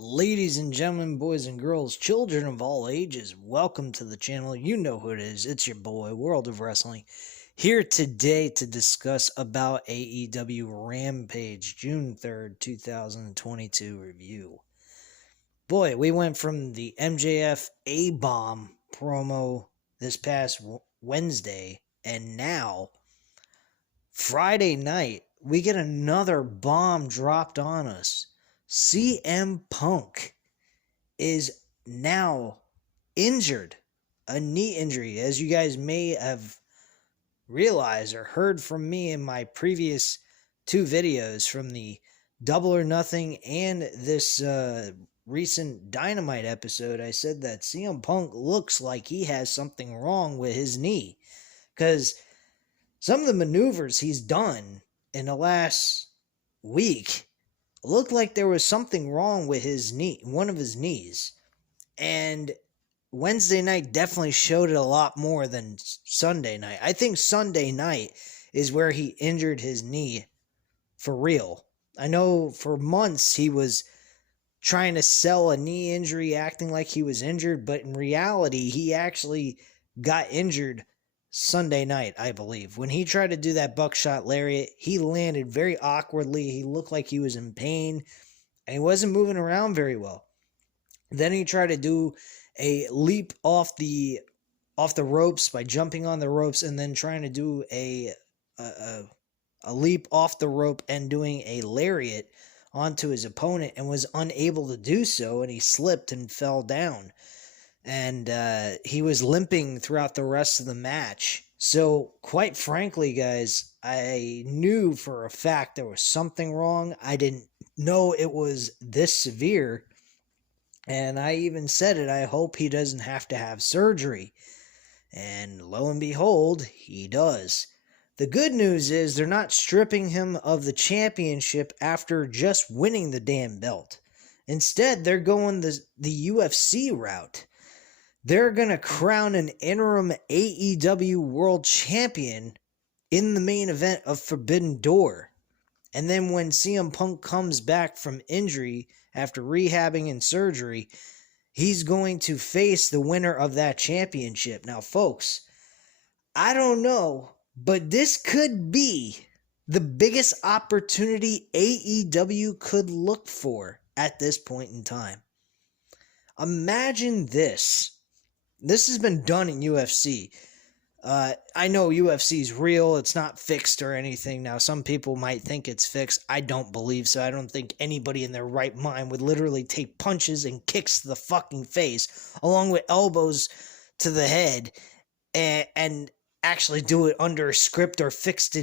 Ladies and gentlemen, boys and girls, children of all ages, welcome to the channel. You know who it is. It's your boy, World of Wrestling, here today to discuss about AEW Rampage, June 3rd, 2022 review. Boy, we went from the MJF A-Bomb promo this past Wednesday, and now, Friday night, we get another bomb dropped on us. CM Punk is now injured, a knee injury, as you guys may have realized or heard from me in my previous two videos from the Double or Nothing and this recent Dynamite episode. I said that CM Punk looks like he has something wrong with his knee, because some of the maneuvers he's done in the last week looked like there was something wrong with his knee, one of his knees. And Wednesday night definitely showed it a lot more than Sunday night. I think Sunday night is where he injured his knee for real. I know for months he was trying to sell a knee injury, acting like he was injured, but in reality, he actually got injured Sunday night, I believe. When he tried to do that buckshot lariat, he landed very awkwardly. He looked like he was in pain, and he wasn't moving around very well. Then he tried to do a leap off the ropes by jumping on the ropes, and then trying to do a leap off the rope and doing a lariat onto his opponent, and was unable to do so, and he slipped and fell down. And he was limping throughout the rest of the match. So, quite frankly, guys, I knew for a fact there was something wrong. I didn't know it was this severe. And I even said it, I hope he doesn't have to have surgery. And lo and behold, he does. The good news is they're not stripping him of the championship after just winning the damn belt. Instead, they're going the UFC route. They're going to crown an interim AEW World Champion in the main event of Forbidden Door. And then when CM Punk comes back from injury after rehabbing and surgery, he's going to face the winner of that championship. Now, folks, I don't know, but this could be the biggest opportunity AEW could look for at this point in time. Imagine this. This has been done in UFC. I know UFC is real. It's not fixed or anything. Now, some people might think it's fixed. I don't believe so. I don't think anybody in their right mind would literally take punches and kicks to the fucking face, along with elbows to the head, and actually do it under a script or fixed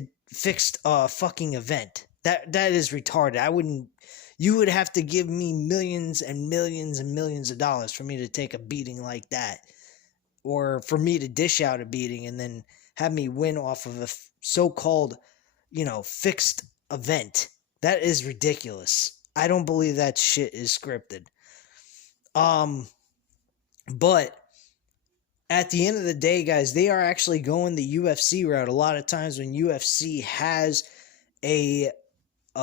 fucking event. That is retarded. You would have to give me millions and millions and millions of dollars for me to take a beating like that. Or for me to dish out a beating and then have me win off of a so-called, fixed event. That is ridiculous. I don't believe that shit is scripted. But at the end of the day, guys, they are actually going the UFC route. A lot of times when UFC has a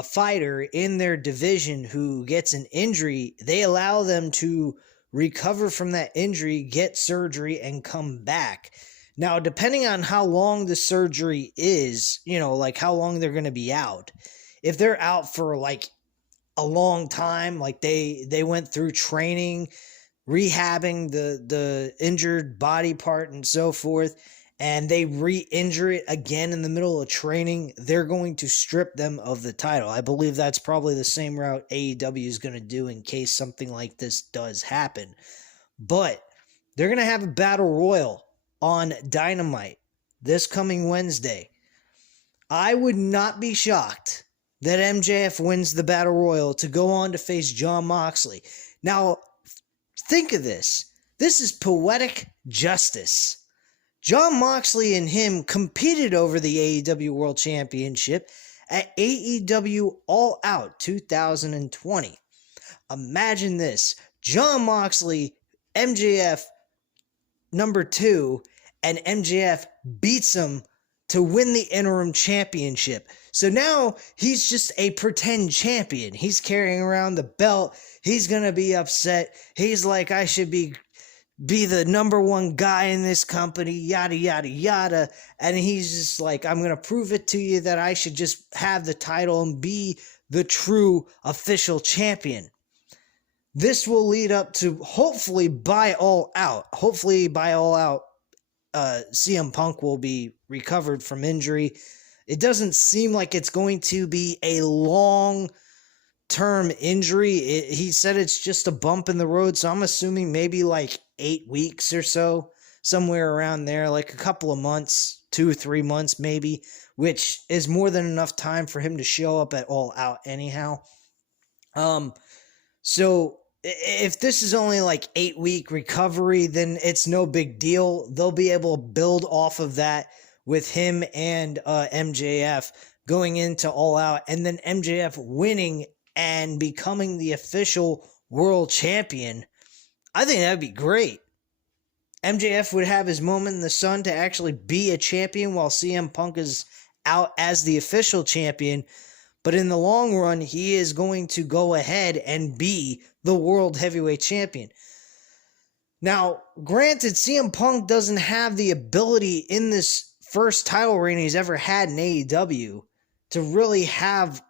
fighter in their division who gets an injury, they allow them to recover from that injury, get surgery, and come back. Now, depending on how long the surgery is, like how long they're going to be out. If they're out for like a long time, like they went through training, rehabbing the injured body part and so forth, and they re-injure it again in the middle of training, they're going to strip them of the title. I believe that's probably the same route AEW is going to do in case something like this does happen. But they're going to have a battle royal on Dynamite this coming Wednesday. I would not be shocked that MJF wins the battle royal to go on to face Jon Moxley. Now, think of this. This is poetic justice. Jon Moxley and him competed over the AEW World Championship at AEW All Out 2020. Imagine this. Jon Moxley, MJF number 2, and MJF beats him to win the interim championship. So now he's just a pretend champion. He's carrying around the belt. He's going to be upset. He's like, I should be the number one guy in this company, yada, yada, yada. And he's just like, I'm going to prove it to you that I should just have the title and be the true official champion. This will lead up to hopefully by All Out. Hopefully by All Out, CM Punk will be recovered from injury. It doesn't seem like it's going to be a long-term injury. He said it's just a bump in the road, so I'm assuming maybe like 8 weeks or so, somewhere around there, like a couple of months, 2 or 3 months maybe, which is more than enough time for him to show up at All Out anyhow. So if this is only like 8-week recovery, then it's no big deal. They'll be able to build off of that with him and MJF going into All Out, and then MJF winning and becoming the official world champion. I think that'd be great. MJF would have his moment in the sun to actually be a champion while CM Punk is out as the official champion. But in the long run, he is going to go ahead and be the World Heavyweight Champion. Now, granted, CM Punk doesn't have the ability in this first title reign he's ever had in AEW to really have,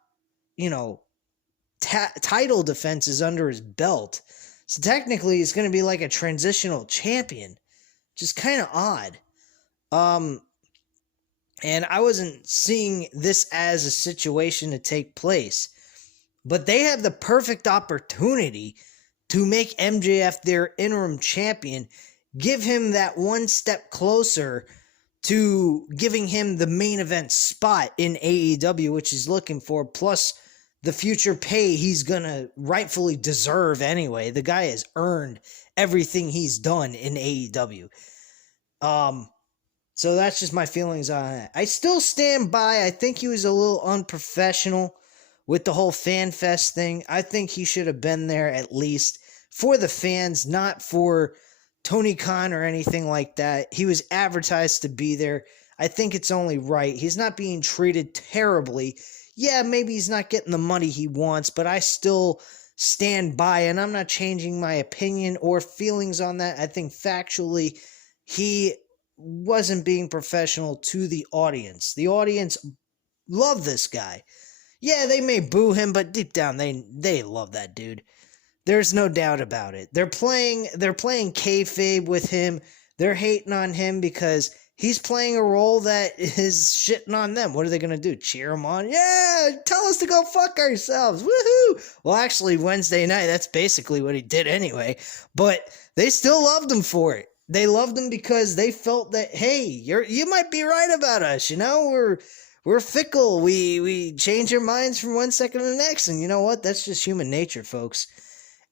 title defenses under his belt. So technically, it's going to be like a transitional champion, which is kind of odd. And I wasn't seeing this as a situation to take place. But they have the perfect opportunity to make MJF their interim champion, give him that one step closer to giving him the main event spot in AEW, which he's looking for, plus the future pay he's going to rightfully deserve anyway. The guy has earned everything he's done in AEW. So that's just my feelings on it. I still stand by. I think he was a little unprofessional with the whole fan fest thing. I think he should have been there at least for the fans, not for Tony Khan or anything like that. He was advertised to be there. I think it's only right. He's not being treated terribly. Yeah, maybe he's not getting the money he wants, but I still stand by, and I'm not changing my opinion or feelings on that. I think factually he wasn't being professional to the audience. The audience loved this guy. Yeah, they may boo him, but deep down they love that dude. There's no doubt about it. They're playing kayfabe with him. They're hating on him because he's playing a role that is shitting on them. What are they going to do? Cheer him on? Yeah, tell us to go fuck ourselves. Woohoo! Well, actually, Wednesday night, that's basically what he did anyway. But they still loved him for it. They loved him because they felt that, hey, you might be right about us. We're fickle. We change our minds from one second to the next. And you know what? That's just human nature, folks.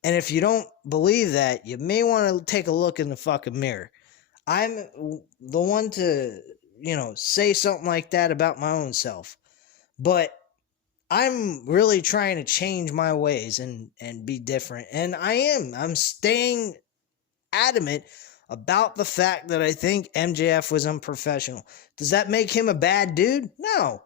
And if you don't believe that, you may want to take a look in the fucking mirror. I'm the one to, say something like that about my own self. But I'm really trying to change my ways and be different. And I am. I'm staying adamant about the fact that I think MJF was unprofessional. Does that make him a bad dude? No.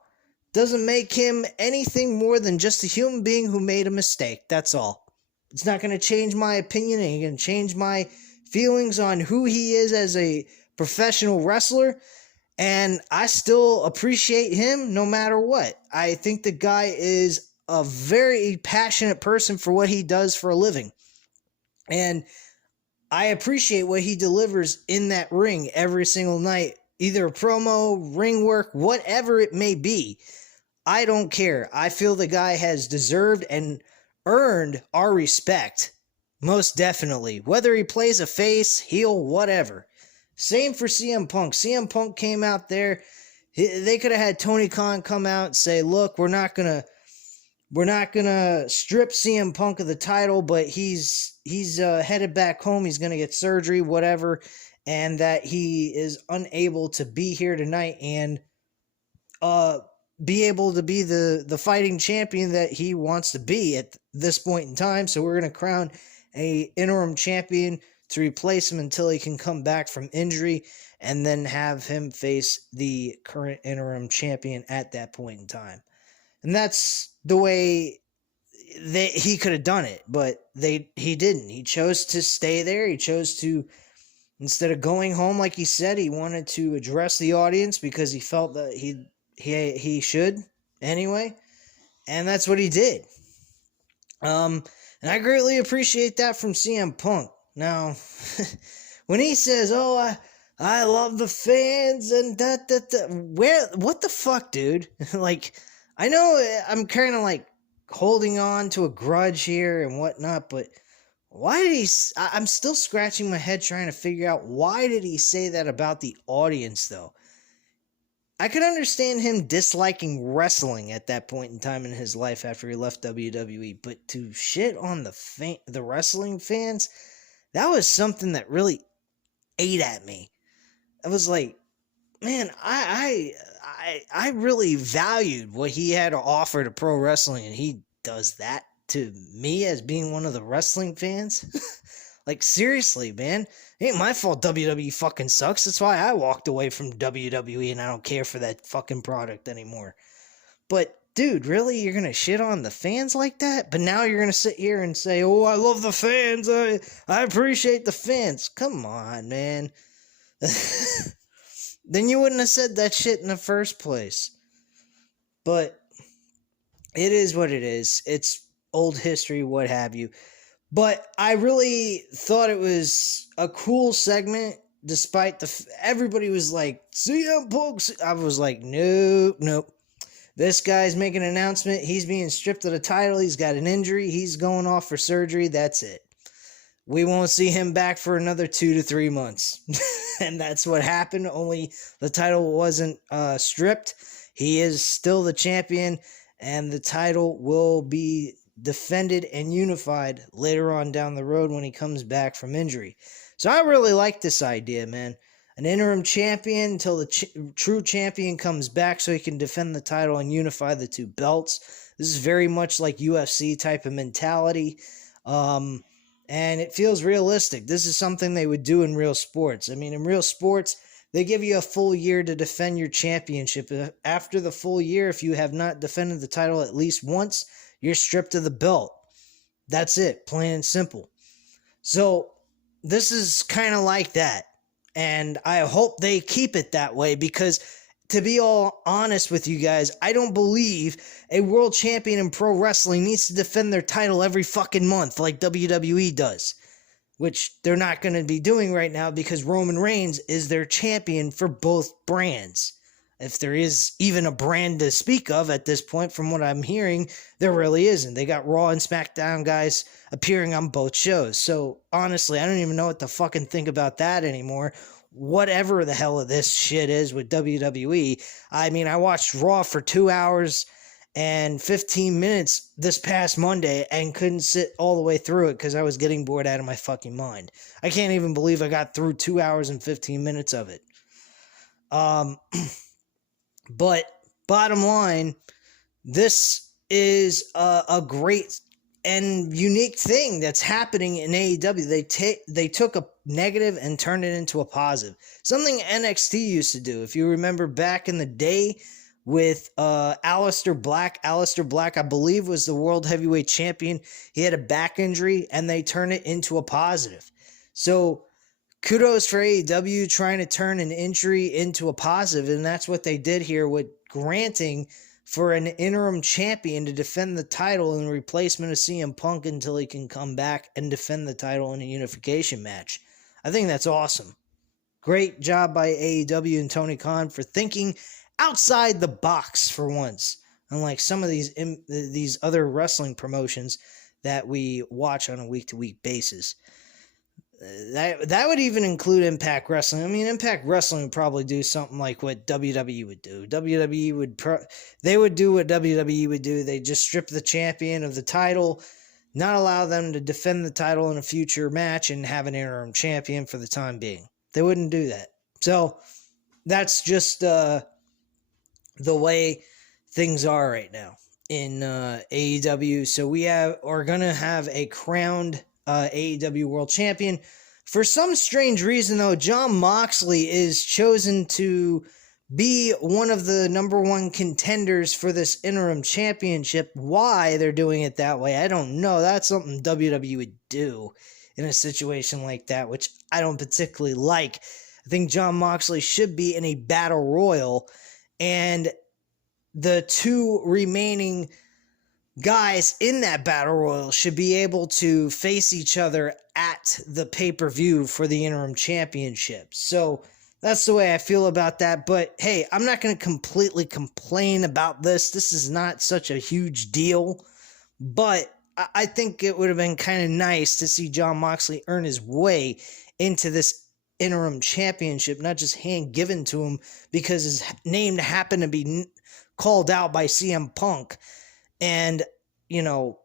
Doesn't make him anything more than just a human being who made a mistake. That's all. It's not going to change my opinion. It ain't going to change my feelings on who he is as a professional wrestler. And I still appreciate him no matter what. I think the guy is a very passionate person for what he does for a living. And I appreciate what he delivers in that ring every single night. Either a promo, ring work, whatever it may be. I don't care. I feel the guy has deserved and earned our respect. Most definitely. Whether he plays a face, heel, whatever. Same for CM Punk. CM Punk came out there. They could have had Tony Khan come out and say, look, we're not gonna strip CM Punk of the title, but he's headed back home. He's gonna get surgery, whatever, and that he is unable to be here tonight and be able to be the fighting champion that he wants to be at this point in time. So we're gonna crown a interim champion to replace him until he can come back from injury, and then have him face the current interim champion at that point in time. And that's the way he could have done it, but he didn't. He chose to stay there. He chose to, instead of going home like he said, he wanted to address the audience because he felt that he should anyway, and that's what he did. And I greatly appreciate that from CM Punk. Now, when he says, "Oh, I love the fans," and what the fuck, dude? Like, I know I'm kind of like holding on to a grudge here and whatnot, but why did he? I'm still scratching my head trying to figure out why did he say that about the audience, though. I could understand him disliking wrestling at that point in time in his life after he left WWE, but to shit on the wrestling fans, that was something that really ate at me. I was like, man, I really valued what he had to offer to pro wrestling, and he does that to me as being one of the wrestling fans. Like, seriously, man. It ain't my fault WWE fucking sucks. That's why I walked away from WWE and I don't care for that fucking product anymore. But, dude, really? You're going to shit on the fans like that? But now you're going to sit here and say, "Oh, I love the fans. I appreciate the fans." Come on, man. Then you wouldn't have said that shit in the first place. But it is what it is. It's old history, what have you. But I really thought it was a cool segment, despite everybody was like, "CM Punk." I was like, nope. This guy's making an announcement. He's being stripped of the title. He's got an injury. He's going off for surgery. That's it. We won't see him back for another 2 to 3 months. And that's what happened. Only the title wasn't stripped. He is still the champion, and the title will be defended and unified later on down the road when he comes back from injury. So I really like this idea, man. An interim champion until the true champion comes back so he can defend the title and unify the two belts. This is very much like UFC type of mentality. And it feels realistic. This is something they would do in real sports. I mean, in real sports, they give you a full year to defend your championship. After the full year, if you have not defended the title at least once, you're stripped of the belt. That's it, plain and simple. So this is kind of like that. And I hope they keep it that way because, to be all honest with you guys, I don't believe a world champion in pro wrestling needs to defend their title every fucking month like WWE does. Which they're not going to be doing right now because Roman Reigns is their champion for both brands. If there is even a brand to speak of at this point, from what I'm hearing, there really isn't. They got Raw and SmackDown guys appearing on both shows. So, honestly, I don't even know what to fucking think about that anymore. Whatever the hell of this shit is with WWE. I mean, I watched Raw for 2 hours and 15 minutes this past Monday and couldn't sit all the way through it because I was getting bored out of my fucking mind. I can't even believe I got through 2 hours and 15 minutes of it. But bottom line, this is a great and unique thing that's happening in AEW. They took a negative and turned it into a positive. Something NXT used to do. If you remember back in the day with Aleister Black. Aleister Black, I believe, was the World Heavyweight Champion. He had a back injury, and they turned it into a positive. So kudos for AEW trying to turn an injury into a positive, and that's what they did here with granting for an interim champion to defend the title in replacement of CM Punk until he can come back and defend the title in a unification match. I think that's awesome. Great job by AEW and Tony Khan for thinking outside the box for once, unlike some of these other wrestling promotions that we watch on a week-to-week basis. That would even include Impact Wrestling. I mean, Impact Wrestling would probably do something like what WWE would do. WWE would do what WWE would do. They just strip the champion of the title, not allow them to defend the title in a future match, and have an interim champion for the time being. They wouldn't do that. So that's just the way things are right now in AEW. So we are going to have a crowned AEW World Champion For some strange reason, though, Jon Moxley is chosen to be one of the number one contenders for this interim championship. Why they're doing it that way, I don't know. That's something WWE would do in a situation like that, which I don't particularly like. I think Jon Moxley should be in a battle royal, and the two remaining guys in that battle royal should be able to face each other at the pay-per-view for the interim championship. So that's the way I feel about that. But hey, I'm not going to completely complain about this. This is not such a huge deal, but I think it would have been kind of nice to see Jon Moxley earn his way into this interim championship, not just hand given to him because his name happened to be called out by CM Punk and, you know,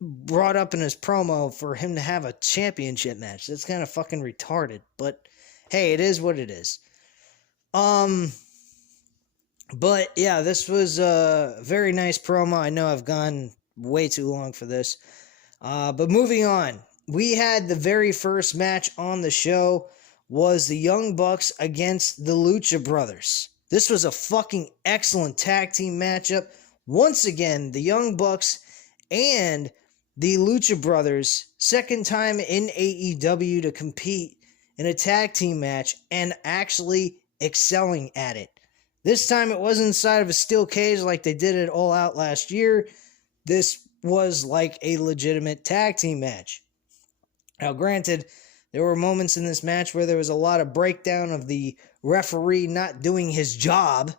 brought up in his promo for him to have a championship match. That's kind of fucking retarded, but hey, it is what it is. But yeah, this was a very nice promo. I know I've gone way too long for this. But moving on, we had the very first match on the show was the Young Bucks against the Lucha Brothers. This was a fucking excellent tag team matchup. Once again, the Young Bucks and the Lucha Brothers, second time in AEW to compete in a tag team match and actually excelling at it. This time it wasn't inside of a steel cage like they did it All Out last year. This was like a legitimate tag team match. Now, granted, there were moments in this match where there was a lot of breakdown of the referee not doing his job.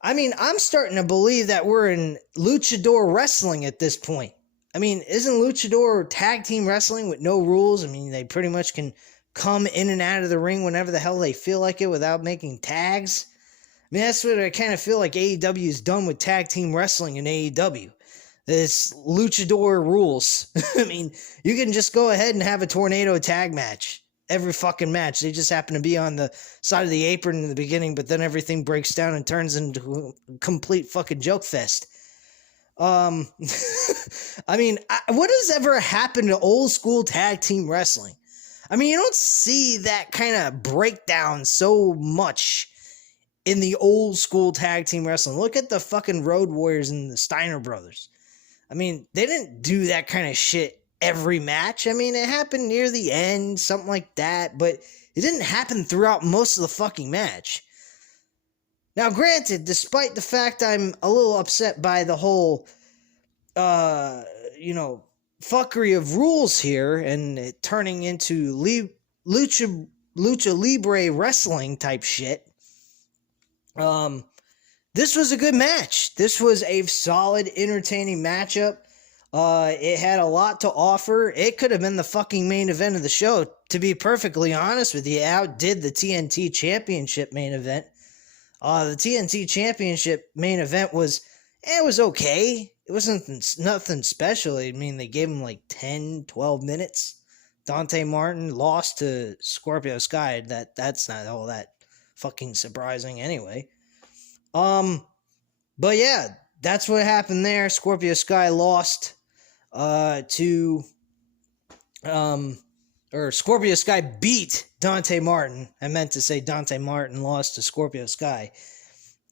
I mean, I'm starting to believe that we're in luchador wrestling at this point. I mean, isn't luchador tag team wrestling with no rules? I mean, they pretty much can come in and out of the ring whenever the hell they feel like it without making tags. I mean, that's what I kind of feel like AEW is done with tag team wrestling in AEW. It's luchador rules. I mean, you can just go ahead and have a tornado tag match. Every fucking match. They just happen to be on the side of the apron in the beginning, but then everything breaks down and turns into a complete fucking joke fest. I mean, what has ever happened to old school tag team wrestling? I mean, you don't see that kind of breakdown so much in the old school tag team wrestling. Look at the fucking Road Warriors and the Steiner Brothers. I mean, they didn't do that kind of shit every match. I mean, it happened near the end, something like that, but it didn't happen throughout most of the fucking match. Now, granted, despite the fact I'm a little upset by the whole, fuckery of rules here and it turning into lucha libre wrestling type shit, this was a good match. This was a solid, entertaining matchup. It had a lot to offer. It could have been the fucking main event of the show, to be perfectly honest with you. It outdid the TNT Championship main event. The TNT Championship main event was okay. It wasn't nothing special. I mean, they gave him like 10, 12 minutes. Dante Martin lost to Scorpio Sky. That's not all that fucking surprising anyway. But yeah, that's what happened there. Scorpio Sky lost Scorpio Sky beat Dante Martin. I meant to say Dante Martin lost to Scorpio Sky.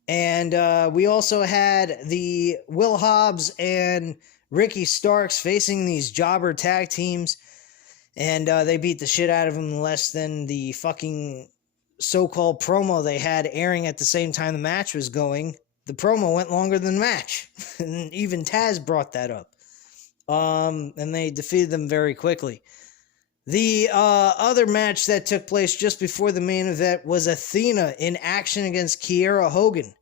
And we also had the Will Hobbs and Ricky Starks facing these jobber tag teams. And they beat the shit out of them in less than the fucking so-called promo they had airing at the same time the match was going. The promo went longer than the match. And even Taz brought that up. And they defeated them very quickly. The other match that took place just before the main event was Athena in action against Kiera Hogan.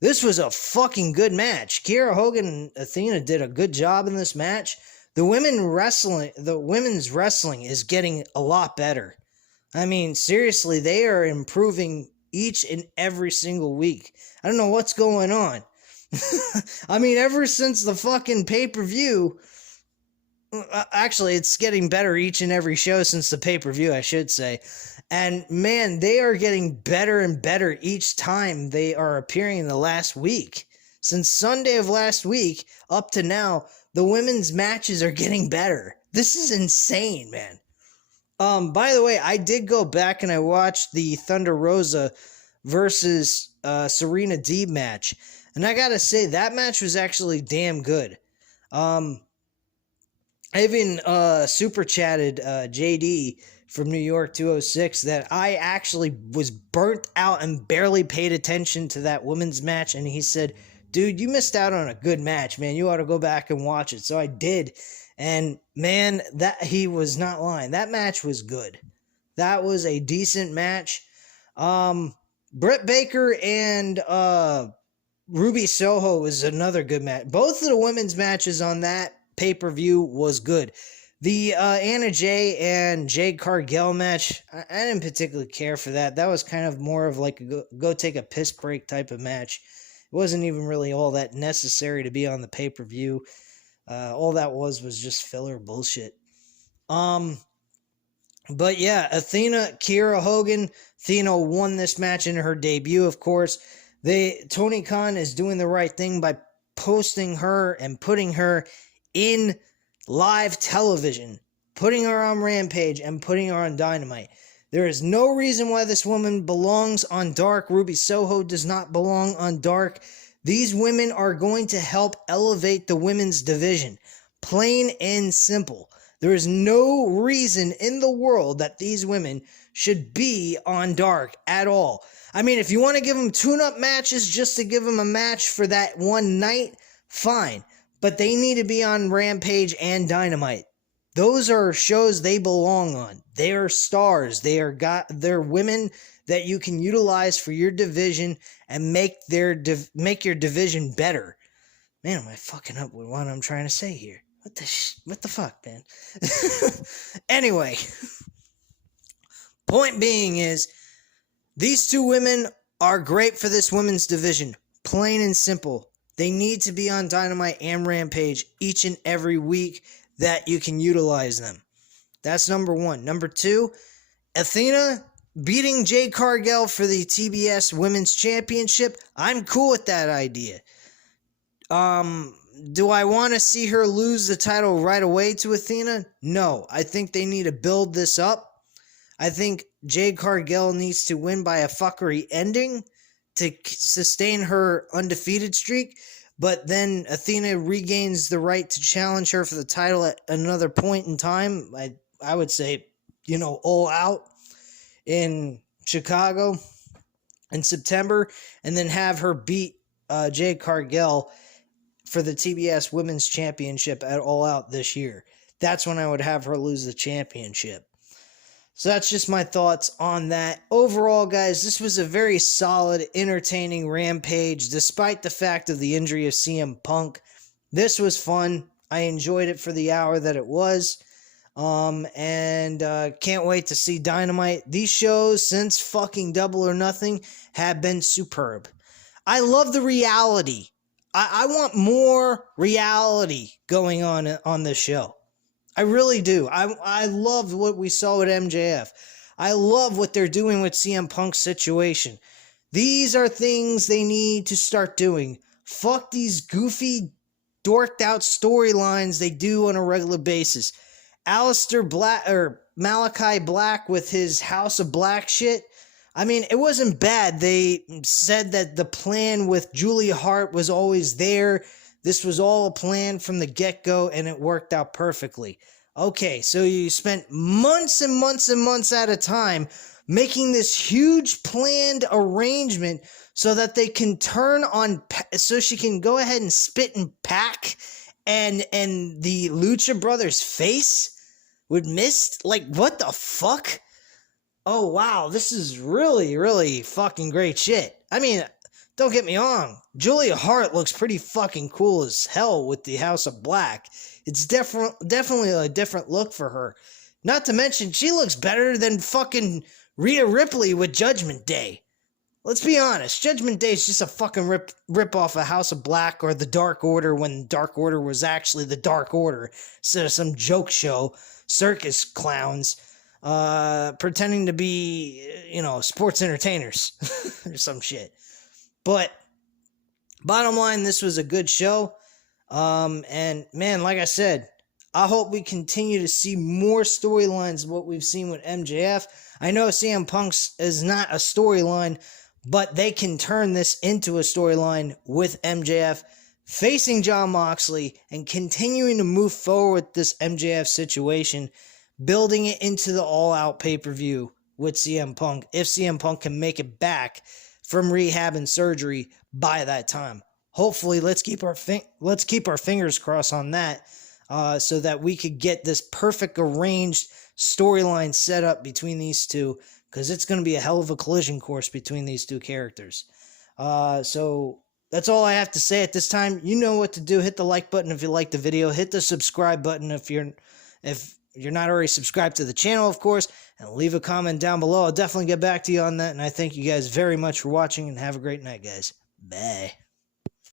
This was a fucking good match. Kiera Hogan and Athena did a good job in this match. The women's wrestling is getting a lot better. I mean, seriously, they are improving each and every single week. I don't know what's going on. I mean, ever since the fucking pay-per-view, actually, it's getting better each and every show since the pay-per-view, I should say. And man, they are getting better and better each time they are appearing in the last week. Since Sunday of last week up to now, the women's matches are getting better. This is insane, man. By the way, I did go back and I watched the Thunder Rosa versus Serena Deeb match, and I gotta say that match was actually damn good. Um, I even super chatted JD from New York 206 that I actually was burnt out and barely paid attention to that women's match, and he said, "Dude, you missed out on a good match, man. You ought to go back and watch it." So I did, and man, that he was not lying. That match was good. That was a decent match. Britt Baker and Ruby Soho was another good match. Both of the women's matches on that pay-per-view was good. The Anna Jay and Jade Cargill match, I didn't particularly care for that. That was kind of more of like a go take a piss break type of match. It wasn't even really all that necessary to be on the pay-per-view. All that was just filler bullshit. But yeah, Athena, Kiera Hogan. Athena won this match in her debut, of course. Tony Khan is doing the right thing by posting her and putting her in live television, putting her on Rampage and putting her on Dynamite. There is no reason why this woman belongs on Dark. Ruby Soho does not belong on Dark. These women are going to help elevate the women's division. Plain and simple. There is no reason in the world that these women should be on Dark at all. I mean, if you want to give them tune-up matches just to give them a match for that one night, fine. But they need to be on Rampage and Dynamite. Those are shows they belong on. They are stars. They're women that you can utilize for your division and make your division better. Man, am I fucking up with what I'm trying to say here? What the fuck, man? Anyway, point being is, these two women are great for this women's division. Plain and simple. They need to be on Dynamite and Rampage each and every week that you can utilize them. That's number one. Number two, Athena beating Jade Cargill for the TBS Women's Championship. I'm cool with that idea. Do I want to see her lose the title right away to Athena? No. I think they need to build this up. I think Jade Cargill needs to win by a fuckery ending to sustain her undefeated streak, but then Athena regains the right to challenge her for the title at another point in time. I would say, All Out in Chicago in September, and then have her beat Jade Cargill for the TBS Women's Championship at All Out this year. That's when I would have her lose the championship. So that's just my thoughts on that. Overall, guys, this was a very solid, entertaining Rampage, despite the fact of the injury of CM Punk. This was fun. I enjoyed it for the hour that it was. And can't wait to see Dynamite. These shows, since fucking Double or Nothing, have been superb. I love the reality. I want more reality going on this show. I really do. I love what we saw with MJF. I love what they're doing with CM Punk's situation. These are things they need to start doing. Fuck these goofy, dorked out storylines they do on a regular basis. Malachi Black with his House of Black shit. I mean, it wasn't bad. They said that the plan with Julia Hart was always there. This was all a plan from the get-go, and it worked out perfectly. Okay, so you spent months and months and months at a time making this huge planned arrangement so that they can so she can go ahead and spit and pack, and the Lucha Brothers face would miss? Like, what the fuck? Oh, wow, this is really, really fucking great shit. I mean, don't get me wrong, Julia Hart looks pretty fucking cool as hell with the House of Black. It's definitely a different look for her. Not to mention, she looks better than fucking Rhea Ripley with Judgment Day. Let's be honest, Judgment Day is just a fucking rip off of House of Black or the Dark Order, when Dark Order was actually the Dark Order instead of some joke show, circus clowns, pretending to be, sports entertainers or some shit. But bottom line, this was a good show. And man, like I said, I hope we continue to see more storylines of what we've seen with MJF. I know CM Punk's is not a storyline, but they can turn this into a storyline with MJF facing Jon Moxley and continuing to move forward with this MJF situation, building it into the all-out pay-per-view with CM Punk, if CM Punk can make it back from rehab and surgery by that time. Hopefully, let's keep our fingers crossed on that, so that we could get this perfect arranged storyline set up between these two, because it's going to be a hell of a collision course between these two characters. So that's all I have to say at this time. You know what to do. Hit the like button if you like the video. Hit the subscribe button if you're not already subscribed to the channel, of course, and leave a comment down below. I'll definitely get back to you on that, and I thank you guys very much for watching, and have a great night, guys. Bye.